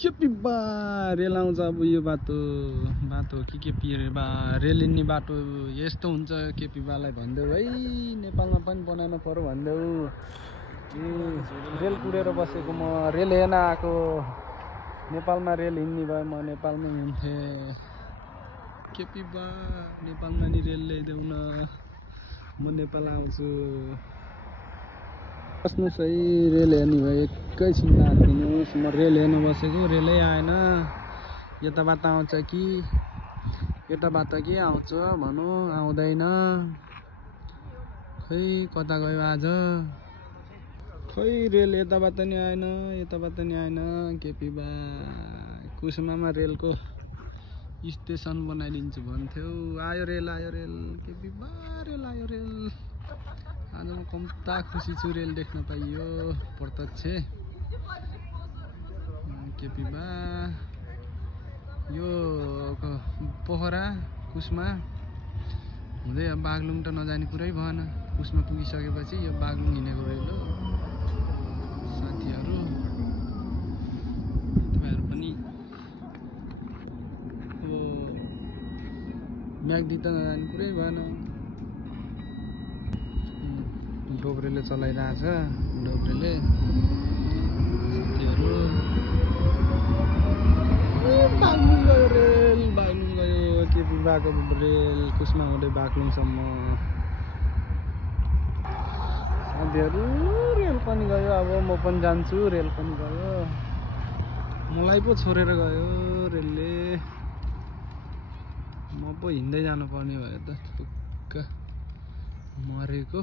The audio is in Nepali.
के पिबा रेल आउँछ अब यो बाटो के पिरे बा रेल हिँड्ने बाटो यस्तो हुन्छ के पिबालाई भन्देऊ है नेपालमा पनि बनाउनु पर्यो भन्देऊ रेल कुरेर बसेको म रेल हेर्न आएको नेपालमा रेल हिँड्ने भए म नेपालमै हिँड्थेँ के पिबा नेपालमा नि रेल ल्याइदेऊ न म नेपाल आउँछु बस्नुहोस् है रेल हेर्ने भए एकैछिन राखिदिनुहोस् म रेल हेर्न बसेको रेलै आएन यताबाट आउँछ कि यताबाट के आउँछ भनौँ आउँदैन खै कता गयो आज खै रेल यताबाट नि आएन के पिबा कुसुमामा रेलको स्टेसन बनाइदिन्छु भन्थ्यौ आयो रेल के पिबा रेल आयो रेल आज म कम्ता खुसी छु रेल देख्न पाइयो प्रत्यक्ष के पिबा यो पोखरा कुस्मा हुँदै अब बागलुङ त नजाने कुरै भएन कुस्मा पुगिसकेपछि यो बागलुङ हिँडेको रेल हो साथीहरू तपाईँहरू पनि अब म्याग्दी त नजाने कुरै भएन डोब्रेले चलाइरहेछ डोब्रेले साथीहरू बागलुङ गयो के पिबाको रेल कुस्मा हुँदै बागलुङसम्म साथीहरू रेल पनि गयो अब म पनि जान्छु रेल पनि गयो मलाई पो छोडेर गयो रेलले म पो हिँड्दै जानुपर्ने भयो त ठुक्क मरेको